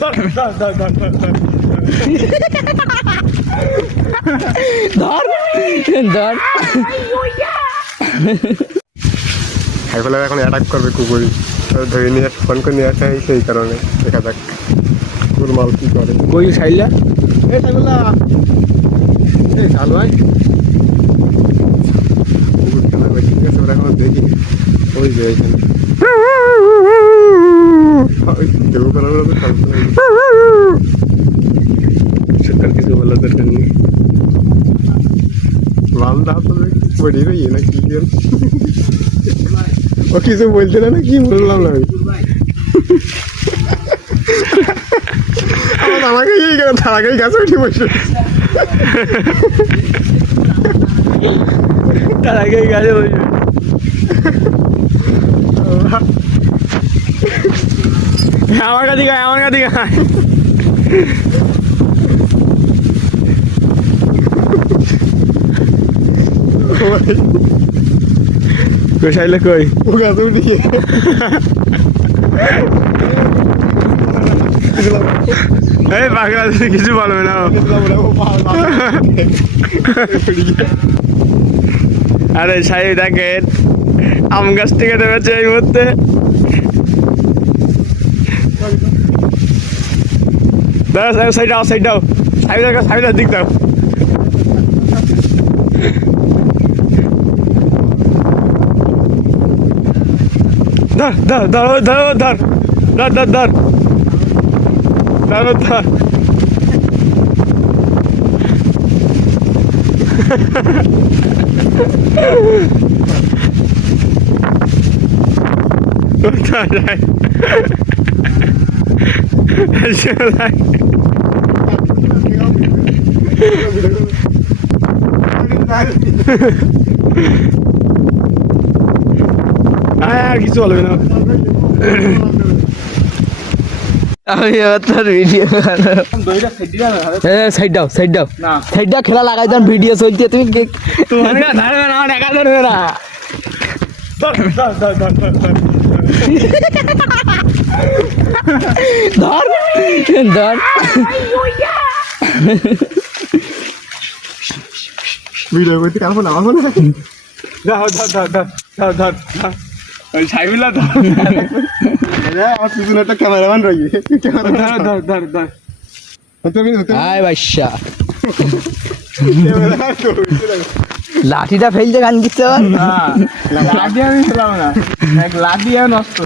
ধর ধর ধর ধর ধর ধর ধর খাইফেলা এখন অ্যাটাক করবে কুকুর ধরে নিয়ে ফোন করে নিয়ে আসা হয়েছে এই কারণে দেখা যাক কুকুর মাল কি করে কই সাইলা এই সাইলা এই চালু হয় কুকুর খেলা করে ঠিক আছে ওরা এখন দেখি ওই যে এখানে দেবো করার তো খেলতে সরকার কিছু বলা দরকার নেই লাল দাঁত বড়ি রই না কি ও কিছু বলছে না কি বললাম না আমি আমাকে এই ধারাকেই গাছে উঠে বসে তার আগে গাছে বসে আমার কাছে গায় আমার কাছে গায় কই সাইলে কই ও গাছে উঠিয়ে এই পাগলা কিছু বলবে না আরে সাই দেখেন আম গাছ থেকে নেমেছে এই মুহূর্তে দাঁড়া সাইড দাও সাইড দাও সাইডের দিক দাও ধর ধর ধর ধর ধর ধর ধর ধর ধর ধর আর কিছু বলবে না আমি এবার তোর ভিডিও সাইড দাও সাইড দাও সাইড দাও খেলা লাগাই দেন ভিডিও চলছে তুমি তোমার ধরবে না টাকা ধরবে না ধর ধর ভিডিও করতে কারণ আমার মনে হয় ধর ধর ধর ধর ধর ধর ওই সাইবিলা ধর আমার পিছনে একটা ক্যামেরাম্যান রয়েছে ধর ধর ধর আয় বাদশা লাঠিটা ফেলছে গান দিচ্ছে লাঠি আমি খেলাম না এক লাঠি নষ্ট